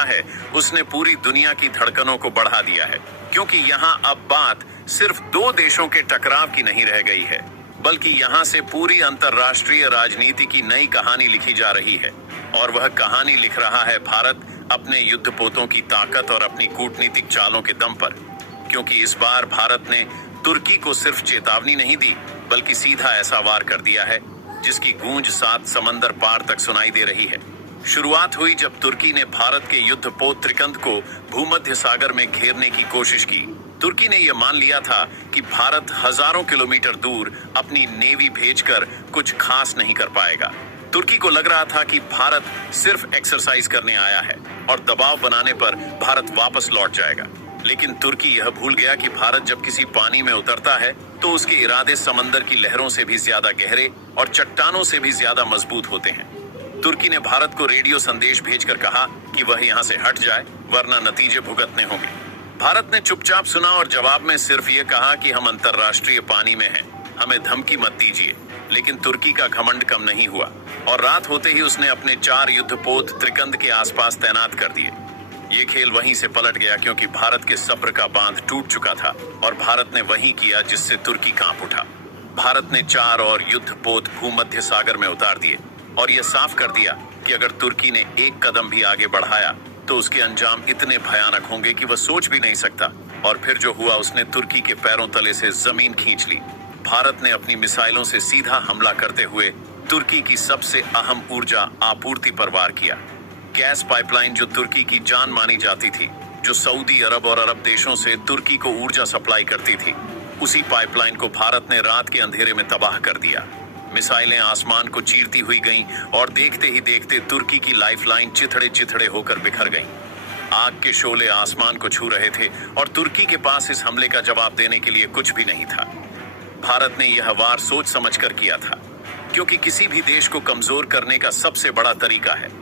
रहा है उसने पूरी दुनिया की धड़कनों को बढ़ा दिया है, क्योंकि यहाँ अब बात सिर्फ दो देशों के टकराव की नहीं रह गई है, बल्कि यहाँ से पूरी अंतर्राष्ट्रीय राजनीति की नई कहानी लिखी जा रही है। और वह कहानी लिख रहा है भारत अपने युद्धपोतों की ताकत और अपनी कूटनीतिक चालों के दम पर, क्योंकि इस बार भारत ने तुर्की को सिर्फ चेतावनी नहीं दी, बल्कि सीधा ऐसा वार कर दिया है जिसकी गूंज 7 समंदर पार तक सुनाई दे रही है। शुरुआत हुई जब तुर्की ने भारत के युद्धपोत त्रिकंद को भूमध्य सागर में घेरने की कोशिश की। तुर्की ने यह मान लिया था कि भारत हजारों किलोमीटर दूर अपनी नेवी भेजकर कुछ खास नहीं कर पाएगा। तुर्की को लग रहा था कि भारत सिर्फ एक्सरसाइज करने आया है और दबाव बनाने पर भारत वापस लौट जाएगा। लेकिन तुर्की यह भूल गया कि भारत जब किसी पानी में उतरता है तो उसके इरादे समंदर की लहरों से भी ज्यादा गहरे और चट्टानों से भी ज्यादा मजबूत होते हैं। तुर्की ने भारत को रेडियो संदेश भेजकर कहा कि वह यहाँ से हट जाए, वरना नतीजे भुगतने होंगे। भारत ने चुपचाप सुना और जवाब में सिर्फ ये कहा कि हम अंतर्राष्ट्रीय पानी में हैं, हमें धमकी मत दीजिए। लेकिन तुर्की का घमंड कम नहीं हुआ और रात होते ही उसने अपने 4 युद्धपोत त्रिकंद के आसपास तैनात कर दिए। ये खेल वहीं से पलट गया, क्योंकि भारत के सब्र का बांध टूट चुका था और भारत ने वही किया जिससे तुर्की कांप उठा। भारत ने 4 और युद्धपोत भूमध्य सागर में उतार दिए और यह साफ कर दिया कि अगर तुर्की ने एक कदम भी आगे बढ़ाया तो उसके अंजाम इतने भयानक होंगे कि वह सोच भी नहीं सकता। और फिर जो हुआ, उसने तुर्की के पैरों तले से जमीन खींच ली। भारत ने अपनी मिसाइलों से सीधा हमला करते हुए तुर्की की सबसे अहम ऊर्जा आपूर्ति पर वार किया। गैस पाइपलाइन जो तुर्की की जान मानी जाती थी, जो सऊदी अरब और अरब देशों से तुर्की को ऊर्जा सप्लाई करती थी, उसी पाइपलाइन को भारत ने रात के अंधेरे में तबाह कर दिया। मिसाइलें आसमान को चीरती हुई गईं और देखते ही देखते तुर्की की लाइफलाइन चिथड़े चिथड़े होकर बिखर गईं। आग के शोले आसमान को छू रहे थे और तुर्की के पास इस हमले का जवाब देने के लिए कुछ भी नहीं था। भारत ने यह वार सोच समझकर किया था, क्योंकि किसी भी देश को कमजोर करने का सबसे बड़ा तरीका है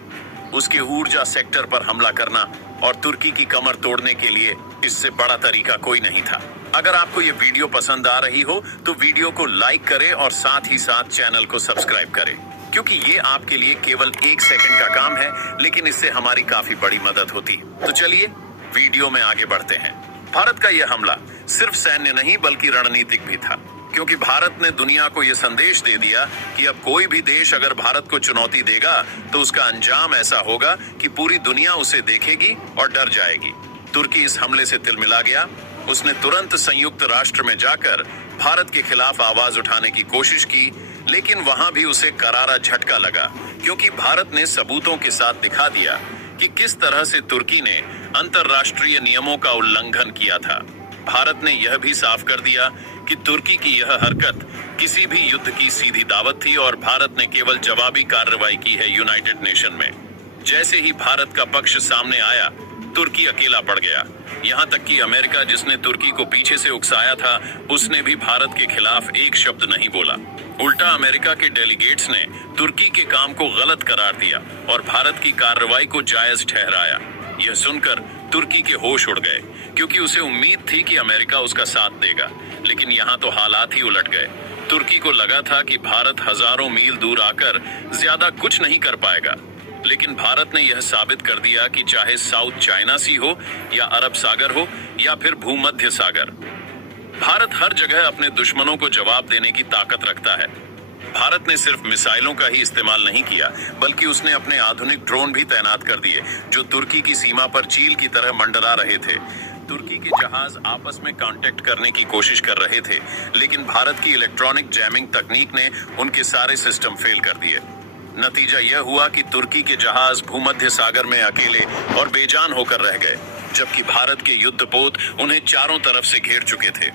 उसके ऊर्जा सेक्टर पर हमला करना, और तुर्की की कमर तोड़ने के लिए इससे बड़ा तरीका कोई नहीं था। अगर आपको ये वीडियो पसंद आ रही हो तो वीडियो को लाइक करें और साथ ही साथ चैनल को सब्सक्राइब करें, क्योंकि ये आपके लिए केवल 1 सेकंड का काम है, लेकिन इससे हमारी काफी बड़ी मदद होती है। तो चलिए वीडियो में आगे बढ़ते हैं। भारत का यह हमला सिर्फ सैन्य नहीं बल्कि रणनीतिक भी था, क्योंकि भारत ने दुनिया को यह संदेश दे दिया कि अब कोई भी देश अगर भारत को चुनौती देगा तो उसका अंजाम ऐसा होगा कि पूरी दुनिया उसे देखेगी और डर जाएगी। तुर्की इस हमले से तिलमिला गया। उसने तुरंत संयुक्त राष्ट्र में जाकर भारत के खिलाफ आवाज उठाने की कोशिश की, लेकिन वहां भी उसे करारा झटका लगा, क्योंकि भारत ने सबूतों के साथ दिखा दिया कि किस तरह से तुर्की ने अंतर्राष्ट्रीय नियमों का उल्लंघन किया था। भारत ने यह भी साफ कर दिया कि तुर्की की यह हरकत किसी भी युद्ध की सीधी दावत थी और भारत ने केवल जवाबी कार्रवाई की है यूनाइटेड नेशन में। जैसे ही भारत का पक्ष सामने आया, तुर्की अकेला पड़ गया। यहाँ तक कि अमेरिका, जिसने तुर्की को पीछे से उकसाया था, उसने भी भारत के खिलाफ एक शब्द नहीं बोला। उल्टा अमेरिका के डेलीगेट्स ने तुर्की के काम को गलत करार दिया और भारत की कार्रवाई को जायज ठहराया। यह सुनकर तुर्की के होश उड़ गए, क्योंकि उसे उम्मीद थी कि अमेरिका उसका साथ देगा, लेकिन यहाँ तो हालात ही उलट गए। तुर्की को लगा था कि भारत हजारों मील दूर आकर ज्यादा कुछ नहीं कर पाएगा, लेकिन भारत ने यह साबित कर दिया कि चाहे साउथ चाइना सी हो या अरब सागर हो या फिर भूमध्य सागर, भारत हर जगह अपने दुश्मनों को जवाब देने की ताकत रखता है। भारत ने सिर्फ मिसाइलों का ही इस्तेमाल नहीं किया, बल्कि उसने अपने आधुनिक ड्रोन भी तैनात कर दिए, जो तुर्की की सीमा पर चील की तरह मंडरा रहे थे। तुर्की के जहाज आपस में कांटेक्ट करने की कोशिश कर रहे थे, लेकिन भारत की इलेक्ट्रॉनिक जैमिंग तकनीक ने उनके सारे सिस्टम फेल कर दिए। नतीजा यह हुआ कि तुर्की के जहाज भूमध्य सागर में अकेले और बेजान होकर रह गए, जबकि भारत के युद्धपोत उन्हें चारों तरफ से घेर चुके थे।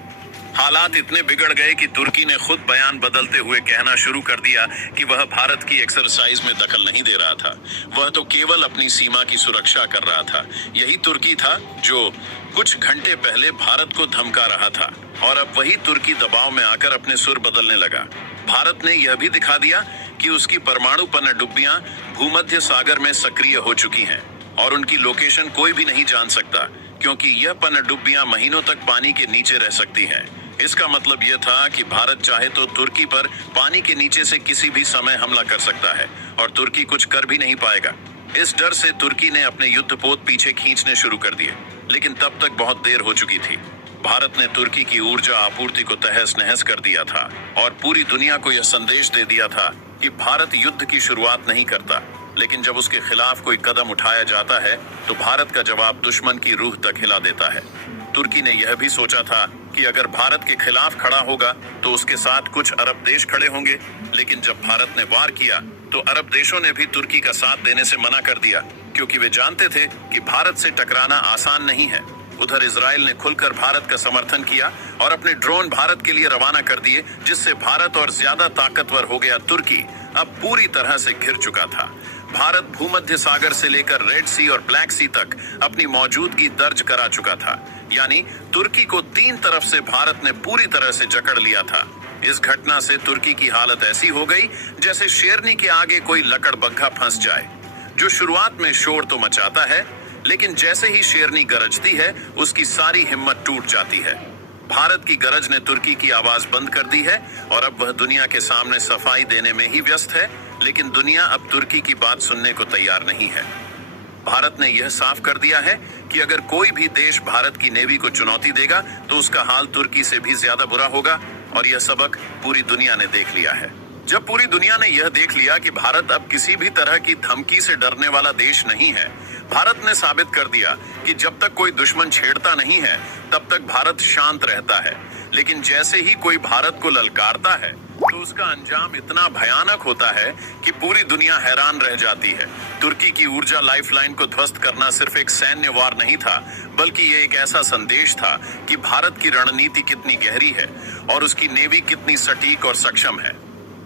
हालात इतने बिगड़ गए कि तुर्की ने खुद बयान बदलते हुए कहना शुरू कर दिया कि वह भारत की एक्सरसाइज में दखल नहीं दे रहा था, वह तो केवल अपनी सीमा की सुरक्षा कर रहा था। यही तुर्की था जो कुछ घंटे पहले भारत को धमका रहा था, और अब वही तुर्की दबाव में आकर अपने सुर बदलने लगा। भारत ने यह भी दिखा दिया कि उसकी परमाणु पनडुब्बियां भूमध्य सागर में सक्रिय हो चुकी हैं और उनकी लोकेशन कोई भी नहीं जान सकता, क्योंकि यह पनडुब्बियां महीनों तक पानी के नीचे रह सकती हैं। इसका मतलब यह था कि भारत चाहे तो तुर्की पर पानी के नीचे से किसी भी समय हमला कर सकता है और तुर्की कुछ कर भी नहीं पाएगा। इस डर से तुर्की ने अपने युद्धपोत पीछे खींचने शुरू कर दिए, लेकिन तब तक बहुत देर हो चुकी थी। भारत ने तुर्की की ऊर्जा आपूर्ति को तहस नहस कर दिया था और पूरी दुनिया को यह संदेश दे दिया था कि भारत युद्ध की शुरुआत नहीं करता, लेकिन जब उसके खिलाफ कोई कदम उठाया जाता है तो भारत का जवाब दुश्मन की रूह तक हिला देता है। तुर्की ने यह भी सोचा था कि अगर भारत के खिलाफ खड़ा होगा तो उसके साथ कुछ अरब देश खड़े होंगे, लेकिन जब भारत ने वार किया तो अरब देशों ने भी तुर्की का साथ देने से मना कर दिया, क्योंकि वे जानते थे कि भारत से टकराना आसान नहीं है। उधर इजराइल ने खुलकर भारत का समर्थन किया और अपने ड्रोन भारत के लिए रवाना कर दिए, जिससे भारत और ज्यादा ताकतवर हो गया तुर्की अब पूरी तरह से घिर चुका था। भारत भूमध्य सागर से लेकर रेड सी और ब्लैक सी तक अपनी मौजूदगी दर्ज करा चुका था, यानी तुर्की को तीन तरफ से भारत ने पूरी तरह से जकड़ लिया था। इस घटना से तुर्की की हालत ऐसी हो गई जैसे शेरनी के आगे कोई लकड़बग्घा फंस जाए, जो शुरुआत में शोर तो मचाता है, लेकिन जैसे ही शेरनी गरजती है उसकी सारी हिम्मत टूट जाती है। भारत की गरज ने तुर्की की आवाज बंद कर दी है और अब वह दुनिया के सामने सफाई देने में ही व्यस्त है, लेकिन दुनिया अब तुर्की की बात सुनने को तैयार नहीं है। भारत ने यह साफ कर दिया है कि अगर कोई भी देश भारत की नेवी को चुनौती देगा तो उसका हाल तुर्की से भी ज्यादा बुरा होगा, और यह सबक पूरी दुनिया ने देख लिया है। जब पूरी दुनिया ने यह देख लिया कि भारत अब किसी भी तरह की धमकी से डरने वाला देश नहीं है, भारत ने साबित कर दिया कि जब तक कोई दुश्मन छेड़ता नहीं है तब तक भारत शांत रहता है, लेकिन जैसे ही कोई भारत को ललकारता है तो उसका अंजाम इतना भयानक होता है कि पूरी दुनिया हैरान रह जाती है। तुर्की की ऊर्जा लाइफलाइन को ध्वस्त करना सिर्फ एक सैन्य वार नहीं था, बल्कि ये एक ऐसा संदेश था कि भारत की रणनीति कितनी गहरी है और उसकी नेवी कितनी सटीक और सक्षम है।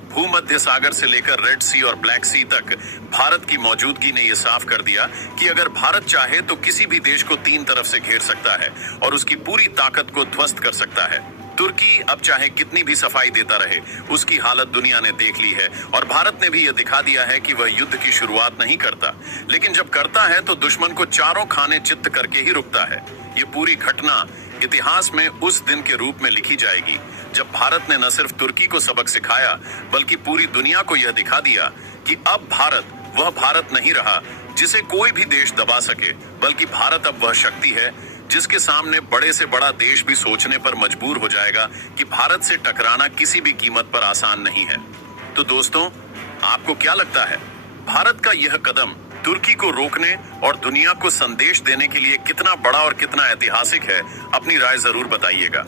भूमध्य सागर से लेकर रेड सी और ब्लैक सी तक भारत की मौजूदगी ने यह साफ कर दिया कि अगर भारत चाहे तो किसी भी देश को तीन तरफ से घेर सकता है और उसकी पूरी ताकत को ध्वस्त कर सकता है। तुर्की अब चाहे कितनी भी सफाई देता रहे, उसकी हालत दुनिया ने देख ली है और भारत ने भी यह दिखा दिया है कि वह युद्ध की शुरुआत नहीं करता, लेकिन जब करता है तो दुश्मन को चारों खाने चित्त करके ही रुकता है। ये पूरी घटना इतिहास में उस दिन के रूप में लिखी जाएगी जब भारत ने न सिर्फ तुर्की को सबक सिखाया, बल्कि पूरी दुनिया को यह दिखा दिया कि अब भारत वह भारत नहीं रहा जिसे कोई भी देश दबा सके, बल्कि भारत अब वह शक्ति है जिसके सामने बड़े से बड़ा देश भी सोचने पर मजबूर हो जाएगा कि भारत से टकराना किसी भी कीमत पर आसान नहीं है। तो दोस्तों, आपको क्या लगता है, भारत का यह कदम तुर्की को रोकने और दुनिया को संदेश देने के लिए कितना बड़ा और कितना ऐतिहासिक है? अपनी राय जरूर बताइएगा।